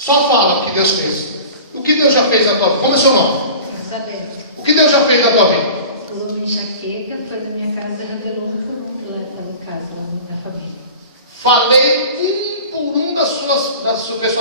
Só fala o que Deus fez. O que Deus já fez na tua vida? Como é seu nome? Isabel. O que Deus já fez na tua vida? Curou minha enxaqueca, foi na minha casa e revelou um por um lá em casa, lá da família. Falei um por um da pessoal da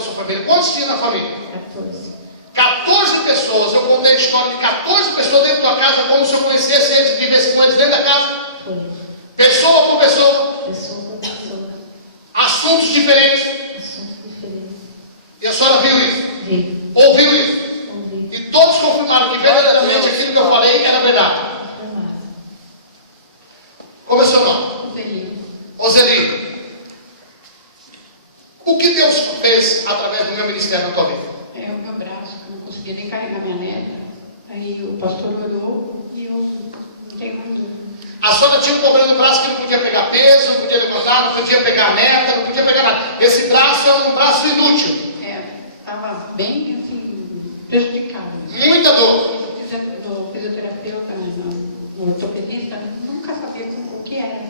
sua família. Quantos tinha na família? 14. 14 pessoas. Eu contei a história de 14 pessoas dentro da tua casa, como se eu conhecesse eles, vivesse com eles dentro da casa. Foi. Pessoa por pessoa. Pessoa por pessoa. Assuntos diferentes. Assuntos diferentes. E a senhora viu isso? Vi. Ouviu isso? Ouvi. E todos confirmaram que verdadeiramente aquilo que eu falei era verdade. Confirmado. Como é seu nome? Ovelino. Roseli. O que Deus fez através do meu ministério na tua vida? É o meu braço, que eu não conseguia nem carregar minha neta. Aí o pastor orou e eu não tenho mais dúvida. A senhora tinha um problema no braço que não podia pegar peso, não podia levantar, não podia pegar a neta, não podia pegar nada. Esse braço é um braço inútil. Estava bem assim, prejudicado. Muita dor. O fisioterapeuta, o ortopedista, nunca sabia o que era.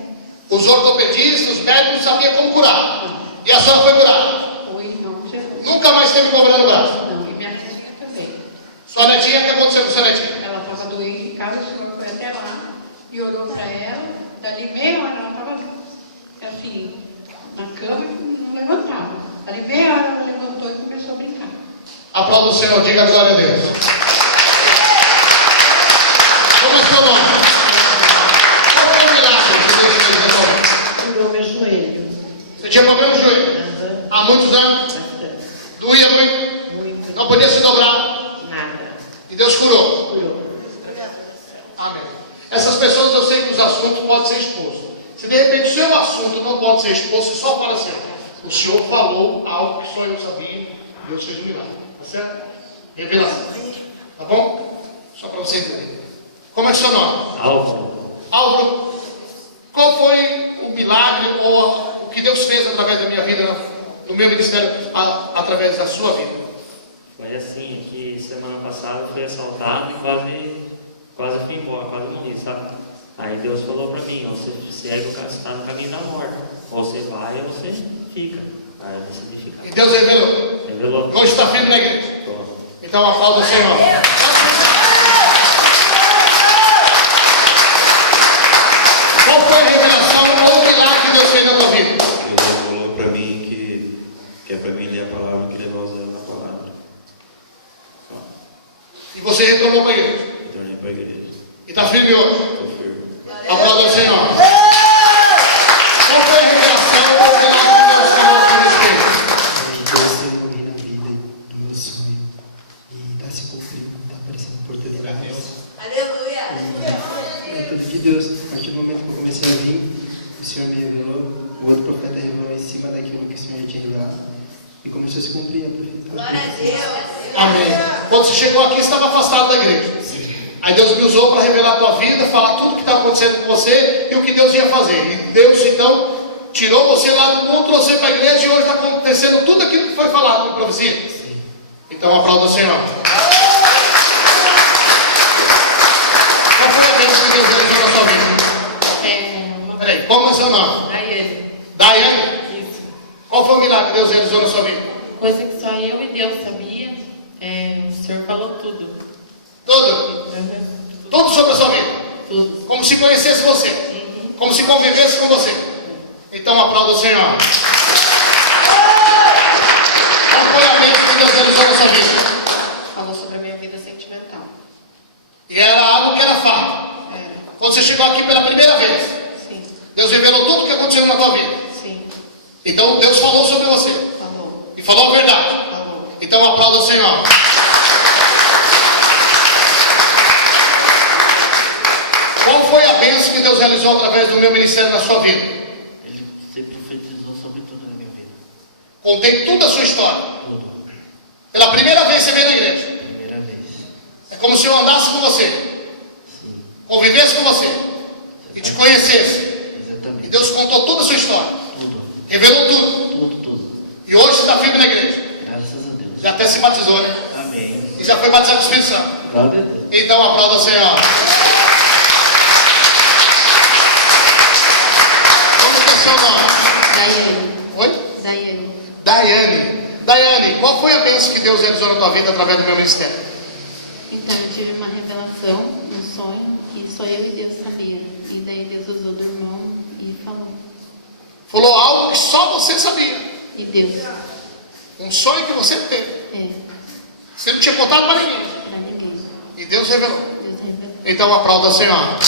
Os ortopedistas, os médicos não sabiam como curar. E a senhora foi curada. Foi em nome de Jesus. Nunca mais teve problema no braço. Não, e minha netinha também. Sua netinha, o que aconteceu com sua netinha? Ela estava doente em casa, o senhor foi até lá e orou para ela. Dali meia hora ela estava assim, na cama e não levantava. Dali meia hora ela levantou e começou a brincar. Aplauda o Senhor, diga glória a Deus. Como é seu nome? Qual foi o milagre que Deus fez na tua vida? Curou meu joelho. Você tinha problema no joelho? Há muitos anos? Bastante. Doía muito? Muito. Não podia se dobrar? Nada. E Deus curou? Curou. Amém. Essas pessoas, eu sei que os assuntos podem ser expostos. Se de repente o seu assunto não pode ser exposto, você só fala assim: o Senhor falou algo que só eu sabia, Deus fez um milagre. Tá certo? Revelação. Tá bom? Só para você entender. Como é seu nome? Álvaro. Álvaro, qual foi o milagre ou o que Deus fez através da minha vida, no meu ministério, através da sua vida? Foi assim, que semana passada eu fui assaltado e quase fui embora, quase morri, sabe? Aí Deus falou pra mim, ó, você segue o caminho, está no caminho da morte. Ou você vai ou você fica. Aí eu decidi ficar. E Deus revelou. Revelou. Hoje está firme na igreja. Tô. Então aplauda o Senhor. Qual foi a revelação ou o milagre que Deus fez na tua vida? Ele falou para mim que é para mim ler a palavra, que levar os anos na palavra. E você retornou para a igreja. Retornei para a igreja. E está firme hoje. Estou firme. Aplauda o Senhor. Qual foi a revelação ou o milagre que Deus falou para você? Que Deus se envolve na vida do meu sonho e está se cumprindo, está aparecendo oportunidades. Aleluia! É tudo de Deus. A partir do momento que eu comecei a vir, o Senhor me revelou, o outro profeta revelou em cima daquilo que o Senhor já tinha revelado e começou a se cumprir a profecia. Glória a Deus! Amém. Quando você chegou aqui, você estava afastado da igreja. Aí Deus me usou para revelar a tua vida, falar tudo o que está acontecendo com você e o que Deus ia fazer. E Deus, então, tirou você lá, trouxe você para a igreja e hoje está acontecendo tudo aquilo que foi falado em profecia. Então, aplauda o Senhor. Qual foi a bênção que Deus realizou na sua vida? Peraí, como é seu nome? Daiane. Daiane? Isso. Qual foi o milagre que Deus realizou na sua vida? Coisa que só eu e Deus sabia. O Senhor falou tudo. Tudo? Uhum. Tudo sobre a sua vida. Tudo. Como se conhecesse você. Uhum. Como se convivesse com você. Então aplauda o Senhor. Qual foi a bênção que Deus realizou na sua vida? Falou sobre a minha vida sentimental. E era algo que era fato. Era. Quando você chegou aqui pela primeira vez, Sim. Deus revelou tudo o que aconteceu na tua vida. Sim. Então Deus falou sobre você. Falou. E falou a verdade. Falou. Então aplauda o Senhor. Qual foi a bênção que Deus realizou através do meu ministério na sua vida? Ele se profetizou sobre tudo na minha vida. Contei toda a sua história. Tudo. Pela primeira vez você veio na igreja. Primeira vez. É como se eu andasse com você, Sim. convivesse com você e te conhecesse. E Exatamente. Deus contou toda a sua história, Tudo. revelou tudo. Tudo. E hoje você está firme na igreja. Graças a Deus. Já até se batizou, né? Amém. E já foi batizado com o Espírito Santo. Glória a Deus. Então aplauda o Senhor. Como é seu nome? Daiane. Oi? Daiane. Daiane. Daiane, qual foi a bênção que Deus realizou na tua vida através do meu ministério? Então, eu tive uma revelação, um sonho, e só eu e Deus sabia. E daí Deus usou do irmão e falou. Falou algo que só você sabia. E Deus, Um sonho que você teve. Você não tinha contado para ninguém. pra ninguém. E Deus revelou. Deus revelou. Então aplauda a Senhora.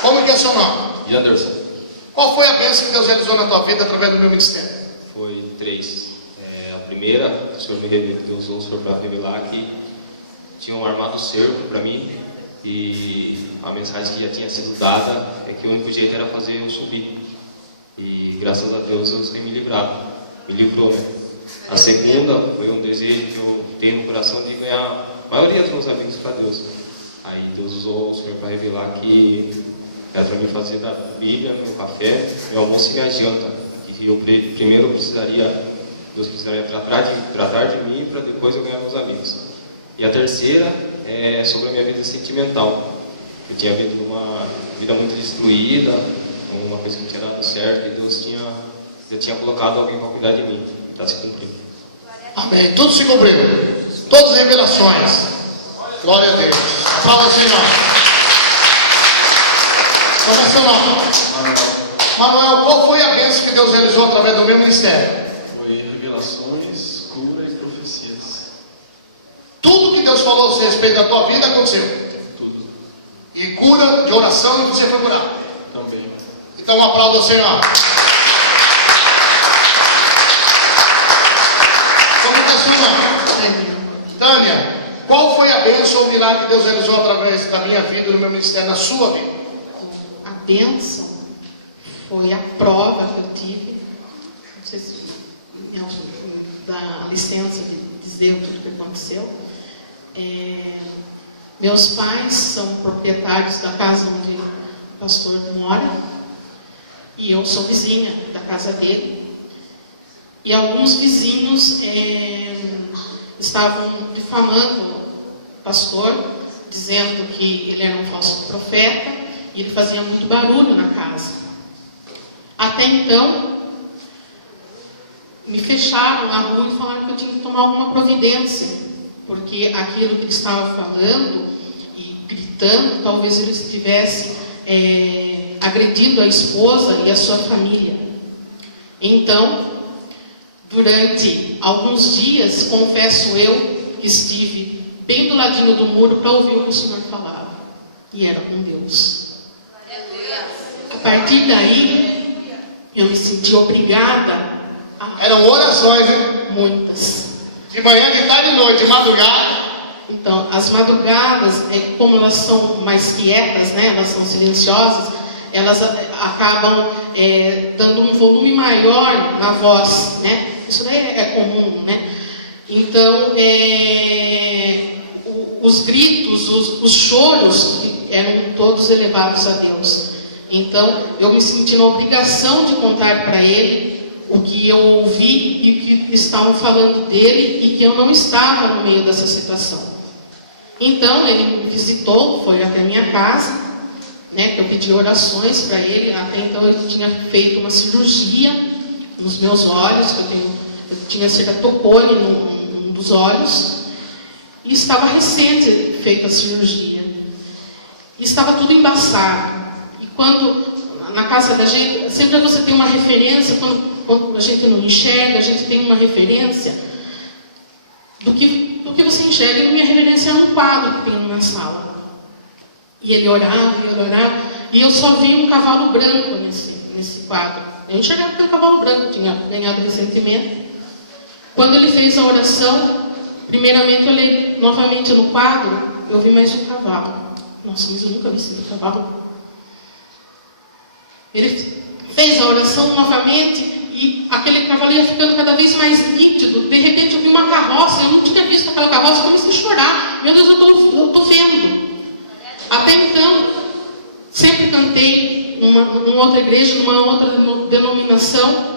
Como que é seu nome? Anderson, Qual foi a bênção que Deus realizou na tua vida através do meu ministério? foi 3. A primeira, o Senhor Deus usou o Senhor para revelar que tinham armado cerco para mim e a mensagem que já tinha sido dada é que o único jeito era fazer eu subir. E graças a Deus me livrou, né? A segunda foi um desejo que eu tenho no coração de ganhar a maioria dos meus amigos para Deus. Aí Deus usou o Senhor para revelar que era para mim fazer da Bíblia, meu café, meu almoço e minha janta. Que eu primeiro Deus precisaria tratar de mim para depois eu ganhar meus amigos. E a terceira é sobre a minha vida sentimental. Eu tinha vivido uma vida muito destruída, uma coisa que não tinha dado certo, e Deus tinha colocado alguém para cuidar de mim. Está se cumprindo. Amém. Tudo se cumpriu. Todas as revelações. Glória a Deus. Fala assim, ó. Como é seu nome? Manuel, qual foi a bênção que Deus realizou através do meu ministério? Foi revelações, cura e profecias. Tudo que Deus falou a respeito da tua vida aconteceu. Tudo. E cura de oração e você foi curado. Também. Então um aplauso ao Senhor. Como é seu nome? Tânia, qual foi a bênção ou milagre que Deus realizou através da minha vida e do meu ministério na sua vida? A bênção foi a prova que eu tive, não sei se me dá licença de dizer tudo o que aconteceu. Meus pais são proprietários da casa onde o pastor mora, e eu sou vizinha da casa dele. E alguns vizinhos estavam difamando o pastor, dizendo que ele era um falso profeta e ele fazia muito barulho na casa. Até então, me fecharam na rua e falaram que eu tinha que tomar alguma providência, porque aquilo que ele estava falando e gritando, talvez ele estivesse agredindo a esposa e a sua família. Então, durante alguns dias, confesso eu, que estive bem do ladinho do muro para ouvir o que o Senhor falava. E era com Deus. A partir daí, eu me senti obrigada a... Eram orações, hein? Muitas. De manhã, de tarde e noite, de madrugada. Então, as madrugadas, como elas são mais quietas, né? Elas são silenciosas, elas acabam dando um volume maior na voz, né? Isso daí é comum, né? Então, os gritos, os choros eram todos elevados a Deus. Então, eu me senti na obrigação de contar para ele o que eu ouvi e o que estavam falando dele e que eu não estava no meio dessa situação. Então, ele me visitou, foi até a minha casa, né, que eu pedi orações para ele. Até então ele tinha feito uma cirurgia nos meus olhos, eu tinha ceratocone num dos olhos, e estava recente feita a cirurgia. E estava tudo embaçado. E quando, na casa da gente, sempre você tem uma referência, quando a gente não enxerga, a gente tem uma referência do que você enxerga. E minha referência era um quadro que tem na sala. E ele orava, e eu só vi um cavalo branco nesse quadro. Eu enxergava aquele cavalo branco, tinha ganhado recentemente. Quando ele fez a oração, primeiramente eu olhei novamente no quadro, eu vi mais um cavalo. Nossa, mas eu nunca vi esse cavalo. Ele fez a oração novamente e aquele cavalo ia ficando cada vez mais nítido. De repente eu vi uma carroça, eu não tinha visto aquela carroça, eu comecei a chorar. Meu Deus, eu estou vendo. Até então, sempre cantei numa outra igreja, numa outra denominação,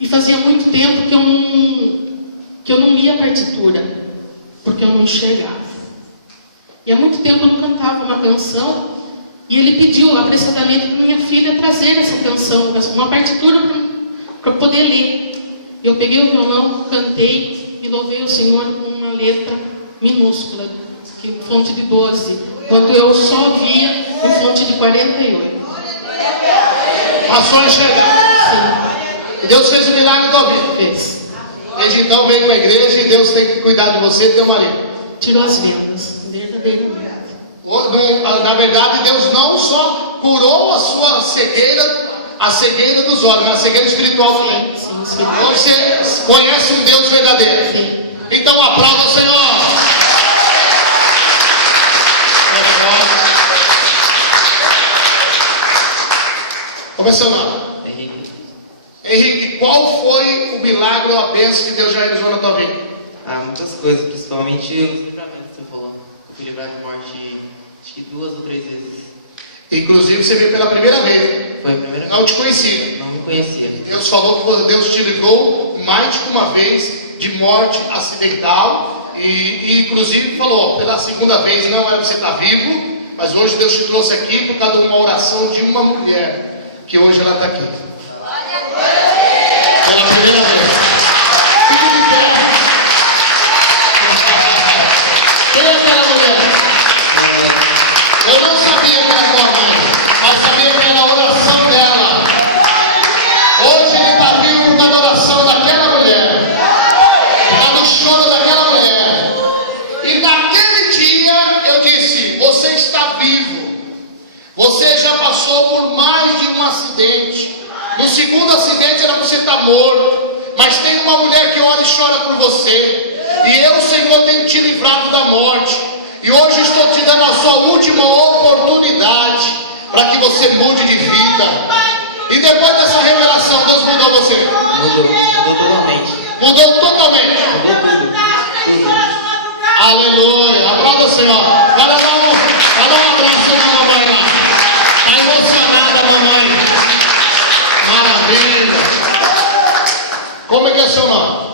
e fazia muito tempo que eu não lia a partitura, porque eu não enxergava. E há muito tempo eu não cantava uma canção, E ele pediu apressadamente para minha filha trazer essa canção, uma partitura para poder ler. Eu peguei o violão, cantei e louvei o Senhor com uma letra minúscula, que fonte de 12, quando eu só via em fonte de 48. Passou a enxergar. E Deus fez o milagre do ouvido. Fez. Desde então veio para a igreja e Deus tem que cuidar de você e do teu marido. Tirou as vendas, verdadeiramente. Na verdade, Deus não só curou a sua cegueira, a cegueira dos olhos, mas a cegueira espiritual também. Sim, espiritual. Você conhece um Deus verdadeiro. Sim. Então aplauda o Senhor. Como é seu nome? Henrique. Henrique, qual foi o milagre ou a bênção que Deus já realizou na tua vida? Muitas coisas, principalmente os livramentos que você falou. Eu fui livrado de morte, acho que 2 ou 3 vezes. Inclusive você veio pela primeira vez. Foi a primeira vez. Não te conhecia. Não me conhecia. Deus falou que Deus te livrou mais de uma vez de morte acidental. E inclusive falou, pela segunda vez não era para você estar vivo, mas hoje Deus te trouxe aqui por causa de uma oração de uma mulher, que hoje ela está aqui. Pela primeira vez. Fique de pé. Quem é aquela mulher? Eu não sabia que era tua mãe, mas sabia que era a oração dela. Hoje ele está vivo por causa da oração daquela mulher, por causa do choro daquela mulher. E naquele dia eu disse: você está vivo. Você já passou por mais de um acidente. No segundo acidente era para você estar morto. Mas tem uma mulher que ora e chora por você. E eu, Senhor, tenho te livrado da morte. E hoje estou te dando a sua última oportunidade para que você mude de vida. E depois dessa revelação, Deus mudou você? Mudou totalmente. Mudou totalmente. Mudou tudo. Aleluia. Aplauda o Senhor. Vai dar um abraço na mamãe lá. Está emocionada, mamãe. Maravilha. Como é que é seu nome?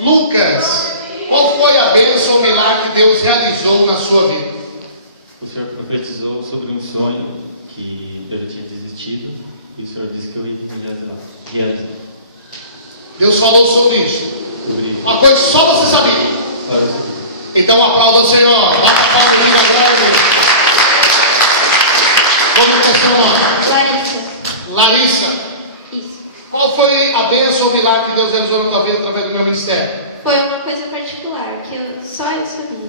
Lucas. Qual foi a bênção ou milagre que Deus realizou na sua vida? O Senhor profetizou sobre um sonho que eu já tinha desistido e o Senhor disse que eu ia realizar. Deus falou sobre isso. Sobre... Uma coisa que só você sabia. Então aplauda o Senhor. Bota a palma atrás. Como é seu nome? Larissa. Larissa. Isso. Qual foi a bênção ou milagre que Deus realizou na tua vida através do meu ministério? Foi uma coisa particular, que só eu sabia.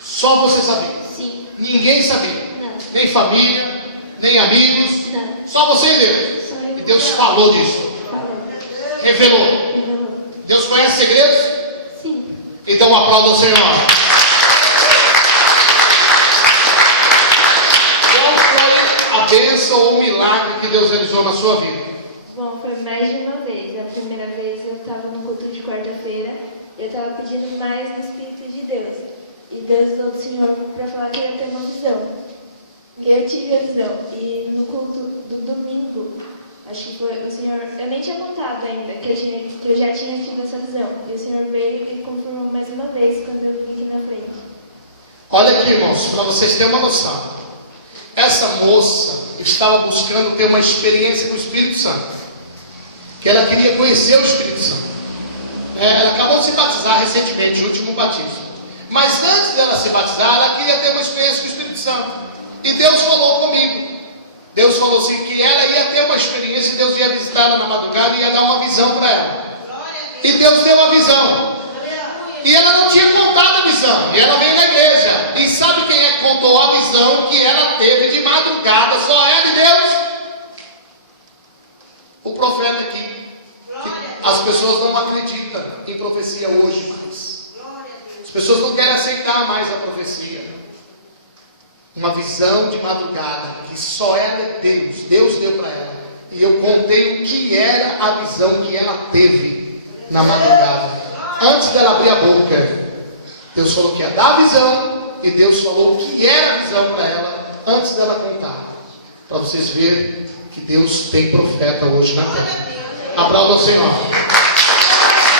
Só você sabia? Sim. Ninguém sabia? Não. Nem família, nem amigos? Não. Só você e Deus? Só eu. E Deus falou disso? Falou. Revelou? Revelou. Deus conhece segredos? Sim. Então aplauda o Senhor. Qual foi a bênção ou milagre que Deus realizou na sua vida? Bom, foi mais de uma vez. A primeira vez eu estava no culto de quarta-feira e eu estava pedindo mais do Espírito de Deus. E Deus usou o Senhor para falar que eu ia ter uma visão. E eu tive a visão. E no culto do domingo, acho que foi o Senhor... Eu nem tinha contado ainda que eu já tinha tido essa visão. E o Senhor veio e confirmou mais uma vez quando eu vim aqui na frente. Olha aqui, irmãos, para vocês terem uma noção. Essa moça estava buscando ter uma experiência com o Espírito Santo. Que ela queria conhecer o Espírito Santo. Ela acabou de se batizar recentemente, o último batismo. Mas antes dela se batizar, ela queria ter uma experiência com o Espírito Santo. E Deus falou comigo. Deus falou assim, que ela ia ter uma experiência, Deus ia visitar ela na madrugada e ia dar uma visão para ela. E Deus deu uma visão. E ela não tinha contado a visão. E ela veio na igreja. E sabe quem é que contou a visão que ela teve de madrugada? Só ela e Deus. O profeta aqui. As pessoas não acreditam em profecia hoje mais. As pessoas não querem aceitar mais a profecia. Uma visão de madrugada que só ela é Deus. Deus deu para ela. E eu contei o que era a visão que ela teve na madrugada. Antes dela abrir a boca, Deus falou que ia dar a visão. E Deus falou o que era a visão para ela antes dela contar. Para vocês verem que Deus tem profeta hoje na terra. Aplauda o Senhor.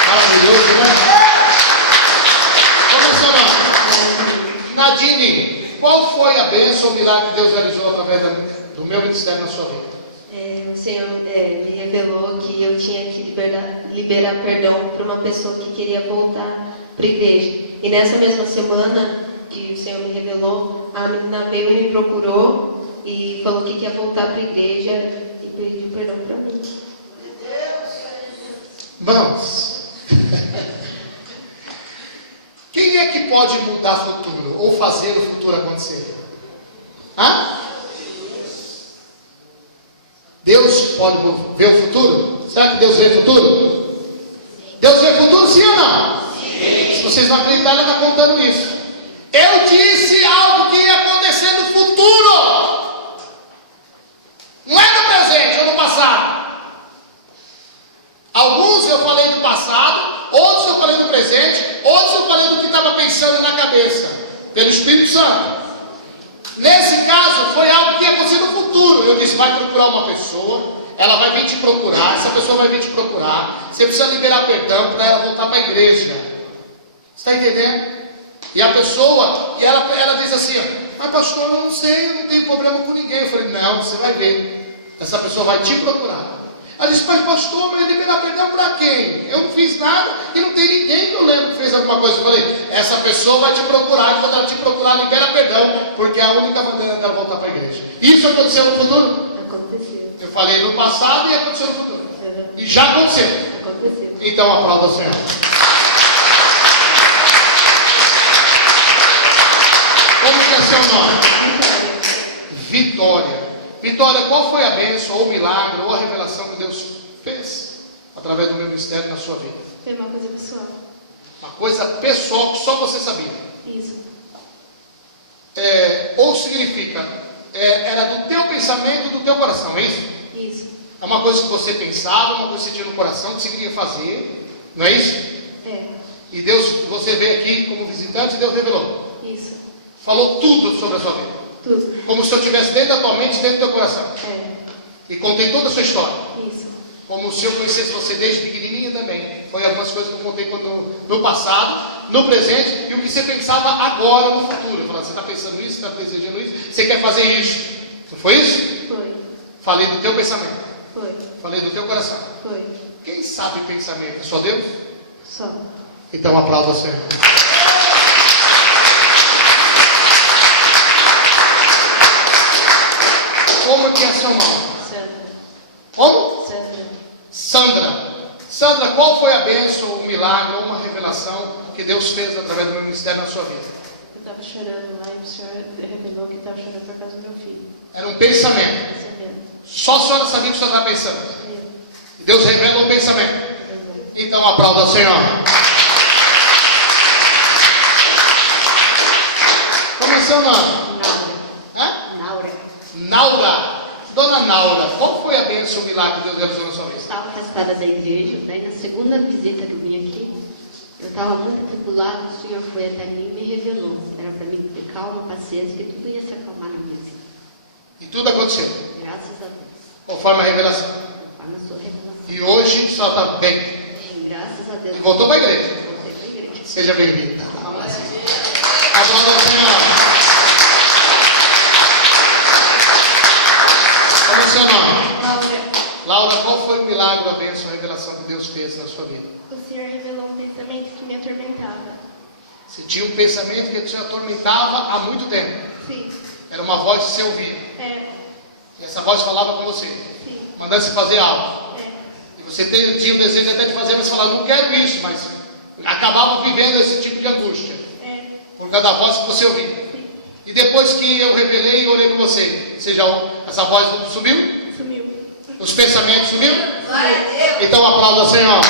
Maravilhoso, né? Como é seu nome? Nadine. qual foi a bênção ou milagre que Deus realizou através do meu ministério na sua vida? O Senhor me revelou que eu tinha que liberar perdão para uma pessoa que queria voltar para a igreja. E nessa mesma semana que o Senhor me revelou, a menina veio e me procurou e falou que quer voltar para a igreja e pediu perdão para mim. Irmãos, quem é que pode mudar o futuro ou fazer o futuro acontecer? Hã? Deus pode ver o futuro? Será que Deus vê o futuro? Deus vê o futuro, sim ou não? Sim. Se vocês não acreditarem, ela está contando isso. Eu disse algo que ia acontecer no futuro. Não é no presente ou no passado. Alguns eu falei do passado, outros eu falei do presente, outros eu falei do que estava pensando na cabeça, pelo Espírito Santo. Nesse caso, foi algo que ia acontecer no futuro. Eu disse, vai procurar uma pessoa, ela vai vir te procurar, essa pessoa vai vir te procurar, você precisa liberar perdão para ela voltar para a igreja. Você está entendendo? E a pessoa, ela diz assim, mas pastor, eu não sei, eu não tenho problema com ninguém. Eu falei, não, você vai ver, essa pessoa vai te procurar. Ela disse, mas pastor, mas liberar perdão para quem? Eu não fiz nada e não tem ninguém que eu lembro que fez alguma coisa. Eu falei, essa pessoa vai te procurar, e quando ela te procurar, libera perdão, porque é a única maneira dela voltar para a igreja. Isso aconteceu no futuro? Aconteceu. Eu falei no passado e aconteceu no futuro. E já aconteceu. Aconteceu. Então aplauda o Senhor. Como que é seu nome? Vitória. Vitória, qual foi a bênção, ou o milagre, ou a revelação que Deus fez através do meu ministério na sua vida? Foi uma coisa pessoal. Uma coisa pessoal que só você sabia. Isso. Ou significa, era do teu pensamento, do teu coração, é isso? Isso. É uma coisa que você pensava, uma coisa que você tinha no coração, que você queria fazer, não é isso? É. E Deus, você veio aqui como visitante e Deus revelou. Isso. Falou tudo sobre a sua vida. Tudo. Como se eu estivesse dentro da tua mente, dentro do teu coração. E contei toda a sua história. Isso. Como se eu conhecesse você desde pequenininha também. Foi algumas coisas que eu contei no passado, no presente, e o que você pensava agora no futuro. Eu falava, você está pensando isso, você está desejando isso, você quer fazer isso. Não foi isso? Foi. Falei do teu pensamento. Foi. Falei do teu coração. Foi. Quem sabe pensamento? É só Deus? Só. Então aplauda o Senhor. Como que é seu nome? Sandra. Como? Sandra. Sandra. Sandra, qual foi a bênção, o milagre ou uma revelação que Deus fez através do meu ministério na sua vida? Eu estava chorando lá e o Senhor revelou que estava chorando por causa do meu filho. Era um pensamento. Só a senhora sabia o que a senhora estava pensando. E Deus revelou o pensamento. Então aplauda o Senhor. Como é seu nome? Naura. Dona Naura, qual foi a bênção, o milagre que Deus realizou na sua vida? Estava afastada da igreja, daí na segunda visita que eu vim aqui, eu estava muito atribulada, o Senhor foi até mim e me revelou. Era para mim ter calma, paciência, que tudo ia se acalmar na minha vida. E tudo aconteceu? Graças a Deus. Conforme a revelação? Conforme a sua revelação. E hoje só está bem? Bem, graças a Deus. E voltou para a igreja? Voltei para a igreja. Seja bem-vinda. Aplauda o Senhor. Qual é o seu nome? Laura. Laura, qual foi o milagre, a bênção, a revelação que Deus fez na sua vida? O Senhor revelou um pensamento que me atormentava. Você tinha um pensamento que te atormentava há muito tempo. Sim. Era uma voz que você ouvia. E essa voz falava com você. Sim. Mandando você fazer algo. E você tinha o desejo até de fazer, mas falava, não quero isso, mas acabava vivendo esse tipo de angústia. Por causa da voz que você ouvia. E depois que eu revelei e orei por você, essa voz sumiu? Sumiu. Os pensamentos sumiram? Glória a Deus. Então aplauda o Senhor.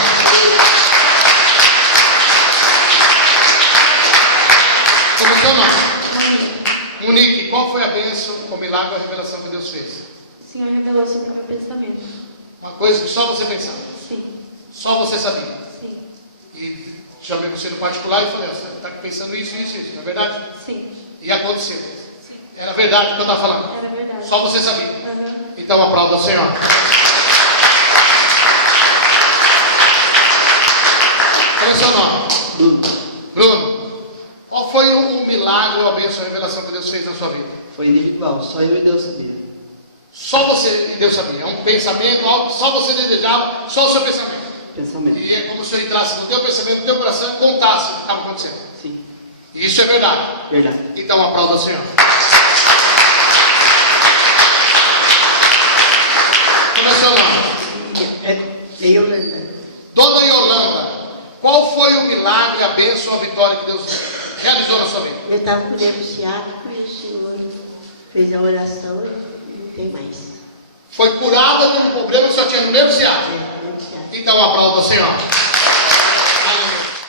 Como é seu nome? Monique, qual foi a bênção, o milagre, a revelação que Deus fez? O Senhor revelou sobre o meu pensamento. Uma coisa que só você pensava? Sim. Só você sabia? Sim. E chamei você no particular e falei, você está pensando isso, não é verdade? Sim. E aconteceu. Era verdade o que eu estava falando? Era verdade. Só você sabia? Então aplauda o Senhor. Qual é o seu nome? Bruno. Qual foi o milagre ou a bênção essa revelação que Deus fez na sua vida? Foi individual, só eu e Deus sabia. Só você e Deus sabia. É um pensamento, algo que só você desejava, só o seu pensamento. Pensamento. E é como se eu entrasse no teu pensamento, no teu coração e contasse o que estava acontecendo. Sim. E isso é verdade. Verdade. Então aplauda o Senhor. Como é seu nome? É Yolanda. Dona Yolanda, qual foi o milagre, a bênção, a vitória que Deus realizou na sua vida? Eu estava com nervo ciático e o Senhor fez a oração e não tem mais. Foi curada de um problema que só tinha no nervo ciático. Então aplauda o Senhor.